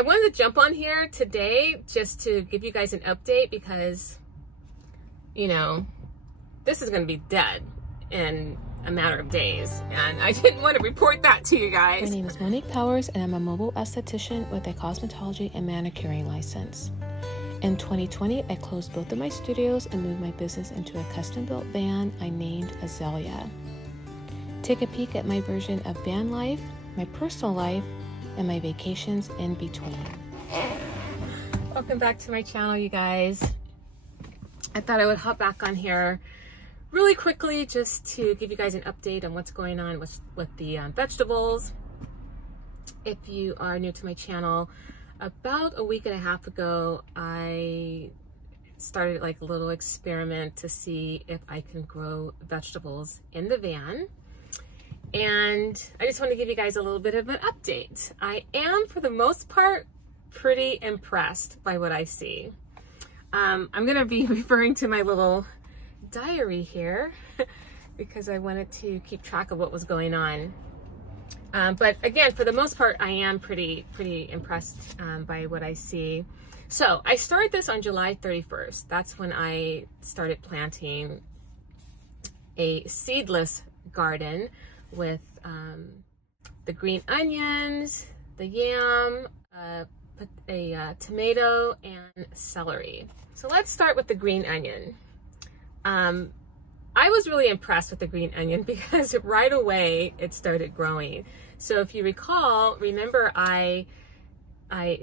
I wanted to jump on here today just to give you guys an update because, you know, this is going to be dead in a matter of days, and I didn't want to report that to you guys. My name is Monique Powers, and I'm a mobile esthetician with a cosmetology and manicuring license. In 2020, I closed both of my studios and moved my business into a custom-built van I named Azalea. Take a peek at my version of van life, my personal life, and my vacations in between. Welcome back to my channel, you guys. I thought I would hop back on here really quickly just to give you guys an update on what's going on with the vegetables. If you are new to my channel, about a week and a half ago, I started like a little experiment to see if I can grow vegetables in the van. And I just want to give you guys a little bit of an update. I am, for the most part, pretty impressed by what I see. I'm going to be referring to my little diary here because I wanted to keep track of what was going on. But again, for the most part, I am pretty impressed by what I see. So I started this on July 31st. That's when I started planting a seedless garden with the green onions, the yam, a tomato, and celery. So let's start with the green onion. I was really impressed with the green onion because right away it started growing. So if you remember I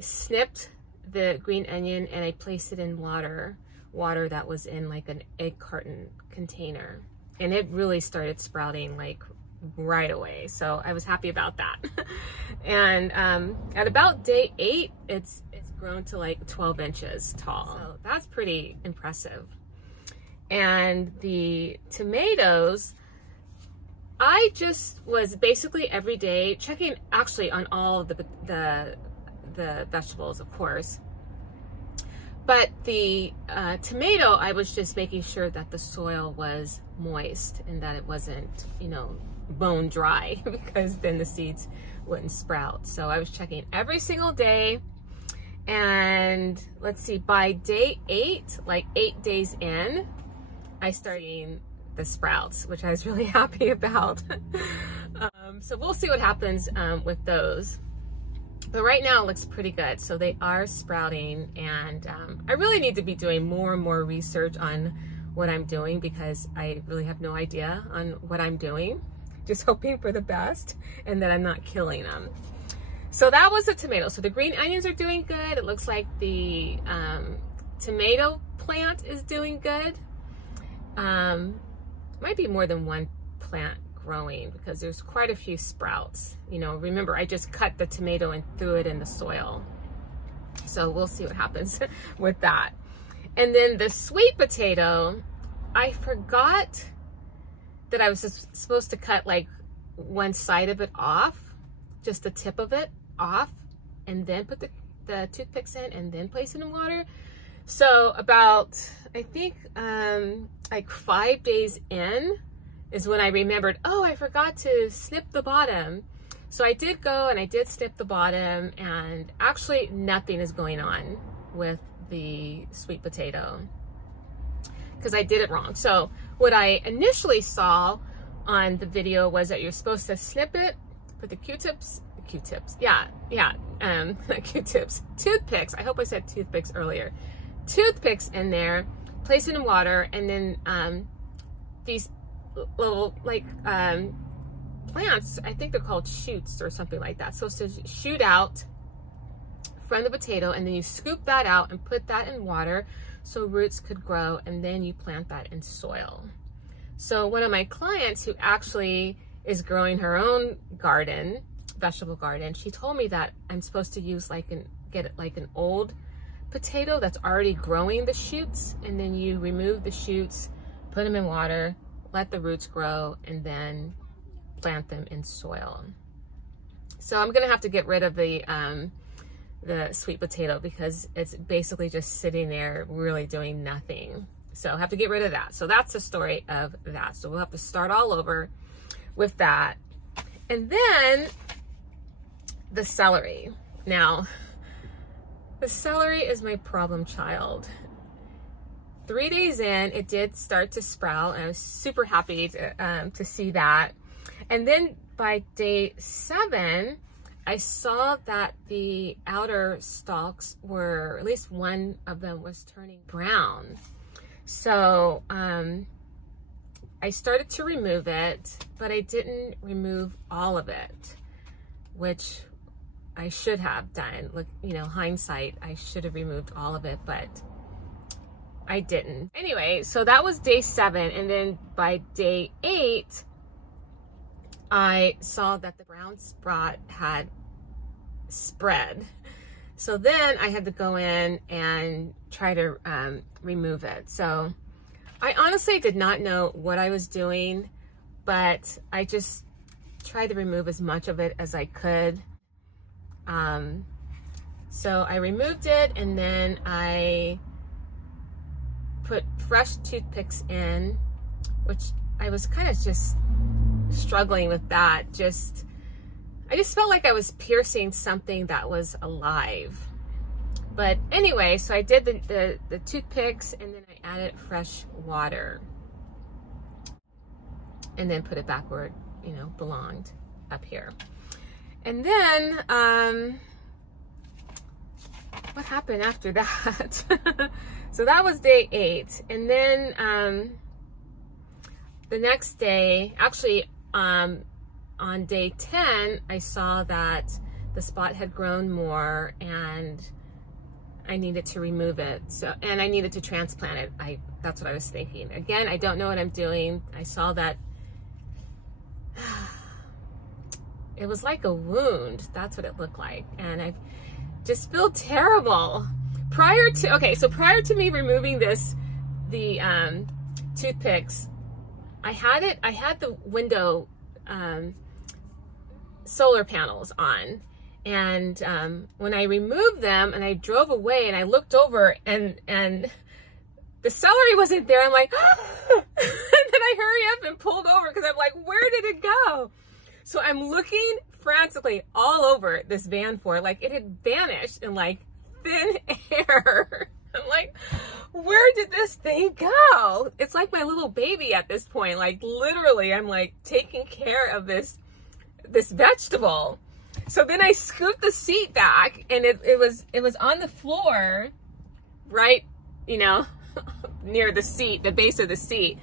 snipped the green onion and I placed it in water that was in like an egg carton container, and it really started sprouting like right away. So I was happy about that. And at about day 8, it's grown to like 12 inches tall. So that's pretty impressive. And the tomatoes, I just was basically every day checking actually on all of the vegetables, of course. But the tomato, I was just making sure that the soil was moist and that it wasn't, you know, bone dry, because then the seeds wouldn't sprout. So I was checking every single day. And let's see, by day 8, like 8 days in, I started eating the sprouts, which I was really happy about. So we'll see what happens with those. But right now it looks pretty good. So they are sprouting, and I really need to be doing more and more research on what I'm doing because I really have no idea on what I'm doing. Just hoping for the best and that I'm not killing them. So that was the tomato. So the green onions are doing good. It looks like the tomato plant is doing good. Might be more than one plant growing because there's quite a few sprouts. You know, remember I just cut the tomato and threw it in the soil. So we'll see what happens with that. And then the sweet potato, I forgot that I was supposed to cut like one side of it off, just the tip of it off, and then put the toothpicks in and then place it in water. So about, I think like 5 days in is when I remembered, oh, I forgot to snip the bottom. So I did go and I did snip the bottom, and actually nothing is going on with the sweet potato because I did it wrong. So what I initially saw on the video was that you're supposed to snip it, put the Q-tips, not Q-tips, toothpicks. I hope I said toothpicks earlier. Toothpicks in there, place it in water, and then these little like plants, I think they're called shoots or something like that, so to shoot out from the potato, and then you scoop that out and put that in water so roots could grow, and then you plant that in soil. So one of my clients who actually is growing her own garden, vegetable garden, she told me that I'm supposed to use get it like an old potato that's already growing the shoots, and then you remove the shoots, put them in water, let the roots grow, and then plant them in soil. So I'm gonna have to get rid of the sweet potato because it's basically just sitting there really doing nothing. So I have to get rid of that. So that's the story of that. So we'll have to start all over with that. And then the celery. Now, The celery is my problem child. 3 days in, it did start to sprout, and I was super happy to see that. And then by day 7, I saw that the outer stalks were, at least one of them was turning brown. So I started to remove it, but I didn't remove all of it, which I should have done. Look, you know, hindsight, I should have removed all of it, but I didn't. Anyway, so that was day 7, and then by day 8, I saw that the brown spot had spread. So then I had to go in and try to remove it. So I honestly did not know what I was doing, but I just tried to remove as much of it as I could. So I removed it, and then I put fresh toothpicks in, which I was kind of just struggling with that. I just felt like I was piercing something that was alive. But anyway, so I did the toothpicks, and then I added fresh water, and then put it back where it, you know, belonged, up here. And then what happened after that? So that was day 8, and then the next day, actually on day 10, I saw that the spot had grown more, and I needed to remove it. So, and I needed to transplant it. That's what I was thinking. Again, I don't know what I'm doing. I saw that it was like a wound. That's what it looked like. And I just feel terrible. Prior to me removing the toothpicks, I had the window solar panels on, and when I removed them and I drove away and I looked over and the celery wasn't there, I'm like, and then I hurry up and pulled over because I'm like, where did it go? So I'm looking frantically all over this van for it, like it had vanished in like thin air. I'm like, where did this thing go? It's like my little baby at this point. Like literally, I'm like taking care of this vegetable. So then I scooped the seat back, and it was on the floor, right, you know, near the seat, the base of the seat.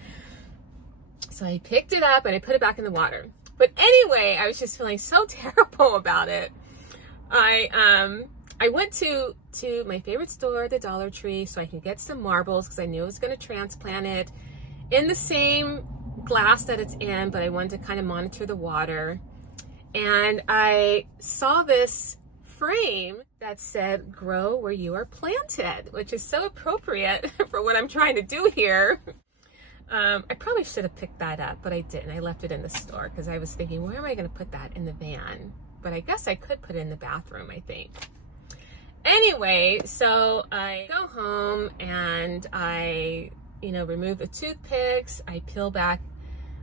So I picked it up and I put it back in the water. But anyway, I was just feeling so terrible about it. I went to my favorite store, the Dollar Tree, so I can get some marbles because I knew I was going to transplant it in the same glass that it's in, but I wanted to kind of monitor the water. And I saw this frame that said, "Grow where you are planted," which is so appropriate for what I'm trying to do here. I probably should have picked that up, but I didn't. I left it in the store because I was thinking, where am I going to put that in the van? But I guess I could put it in the bathroom, I think. Anyway, so I go home and I, you know, remove the toothpicks. I peel back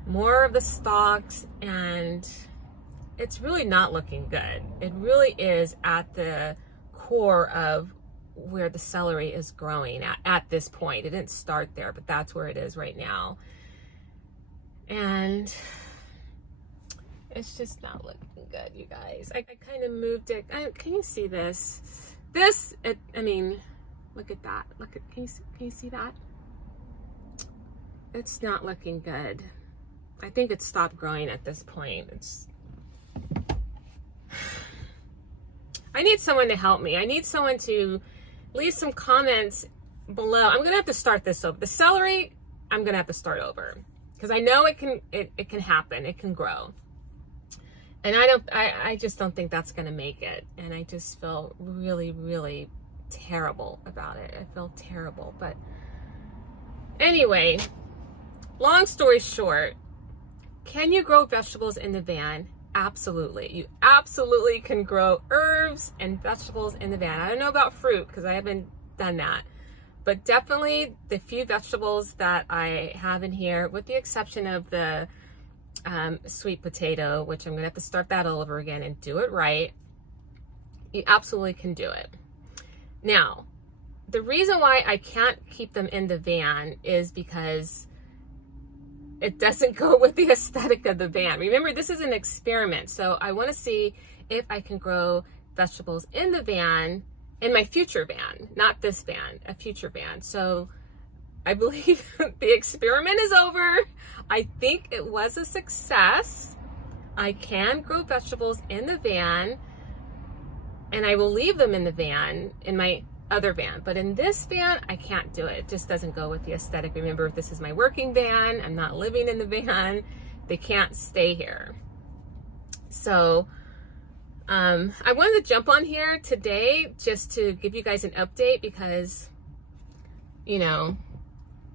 more of the stalks, and it's really not looking good. It really is at the core of where the celery is growing at this point. It didn't start there, but that's where it is right now. And it's just not looking good, you guys. I kind of moved it. Can you see this? I mean, look at that. Can you see that? It's not looking good. I think it stopped growing at this point. I need someone to help me. I need someone to leave some comments below. I'm gonna have to start this over. The celery, I'm gonna have to start over because I know it can happen. It can grow, and I just don't think that's gonna make it. And I just feel really, really terrible about it. I feel terrible. But anyway, long story short, can you grow vegetables in the van? Absolutely. You absolutely can grow herbs and vegetables in the van. I don't know about fruit because I haven't done that, but definitely the few vegetables that I have in here, with the exception of the sweet potato, which I'm gonna have to start that all over again and do it right. You absolutely can do it. Now, the reason why I can't keep them in the van is because it doesn't go with the aesthetic of the van. Remember, this is an experiment, so I want to see if I can grow vegetables in the van, in my future van, not this van, a future van. So I believe the experiment is over. I think it was a success. I can grow vegetables in the van, and I will leave them in the van, in my other van. But in this van, I can't do it. It just doesn't go with the aesthetic. Remember, this is my working van. I'm not living in the van. They can't stay here. So I wanted to jump on here today just to give you guys an update because, you know,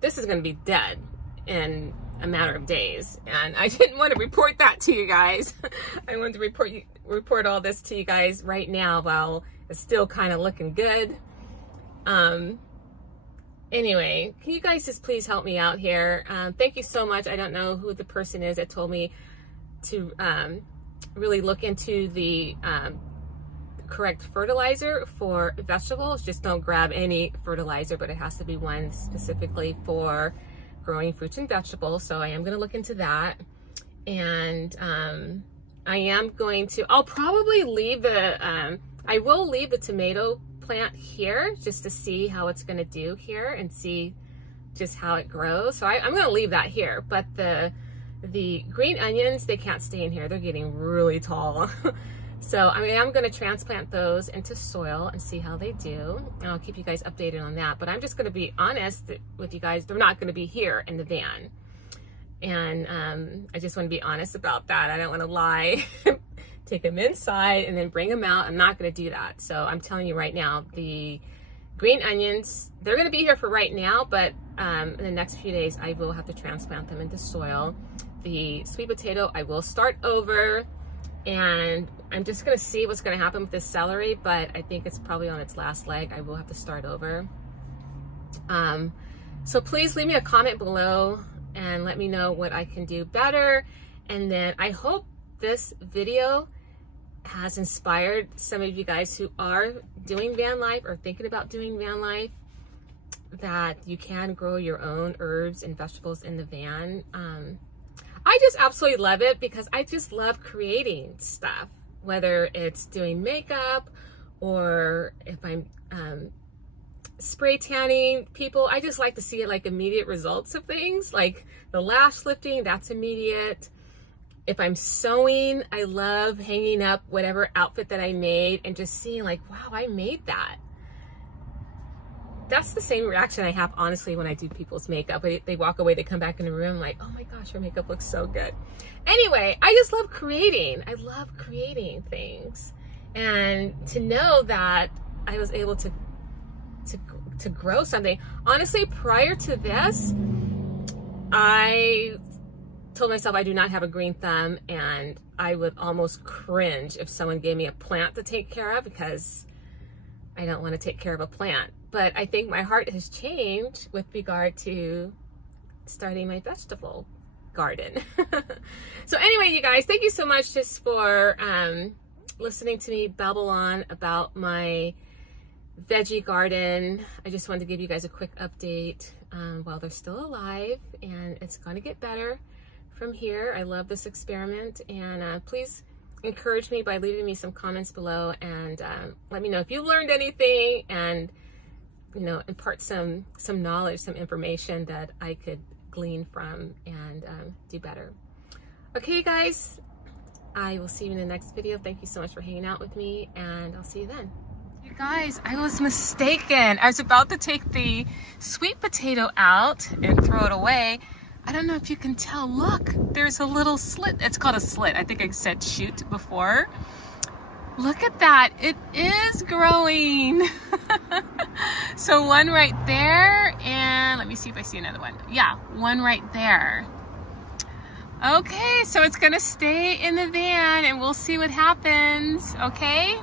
this is going to be dead in a matter of days, and I didn't want to report that to you guys. I wanted to report all this to you guys right now while it's still kind of looking good. Anyway, can you guys just please help me out here? Thank you so much. I don't know who the person is that told me to really look into the correct fertilizer for vegetables. Just don't grab any fertilizer, but it has to be one specifically for growing fruits and vegetables. So I am going to look into that. And I am going to, I'll probably leave the, I will leave the tomato plant here just to see how it's going to do here and see just how it grows. So I'm going to leave that here, but the green onions, they can't stay in here. They're getting really tall. So I am going to transplant those into soil and see how they do. And I'll keep you guys updated on that. But I'm just going to be honest with you guys. They're not going to be here in the van. And I just want to be honest about that. I don't want to lie. Take them inside and then bring them out. I'm not going to do that. So I'm telling you right now, the green onions, they're going to be here for right now. But in the next few days, I will have to transplant them into soil. The sweet potato, I will start over. And I'm just going to see what's going to happen with this celery, but I think it's probably on its last leg. I will have to start over. So please leave me a comment below and let me know what I can do better. And then I hope this video has inspired some of you guys who are doing van life or thinking about doing van life, that you can grow your own herbs and vegetables in the van. I just absolutely love it because I just love creating stuff, whether it's doing makeup or if I'm spray tanning people. I just like to see like immediate results of things, like the lash lifting, that's immediate. If I'm sewing, I love hanging up whatever outfit that I made and just seeing like, wow, I made that. That's the same reaction I have, honestly, when I do people's makeup. They walk away, they come back in the room like, oh my gosh, your makeup looks so good. Anyway, I just love creating. I love creating things. And to know that I was able to grow something. Honestly, prior to this, I told myself I do not have a green thumb, and I would almost cringe if someone gave me a plant to take care of because I don't want to take care of a plant. But I think my heart has changed with regard to starting my vegetable garden. So anyway, you guys, thank you so much just for listening to me babble on about my veggie garden. I just wanted to give you guys a quick update while they're still alive, and it's going to get better from here. I love this experiment, and please encourage me by leaving me some comments below, and let me know if you learned anything, and you know, impart some knowledge, some information that I could glean from and do better. Okay, guys, I will see you in the next video. Thank you so much for hanging out with me, and I'll see you then. You guys, I was mistaken. I was about to take the sweet potato out and throw it away. I don't know if you can tell. Look, there's a little slit. It's called a slit. I think I said shoot before. Look at that. It is growing. So one right there, and let me see if I see another one. Yeah, one right there. Okay, so it's gonna stay in the van and we'll see what happens, okay?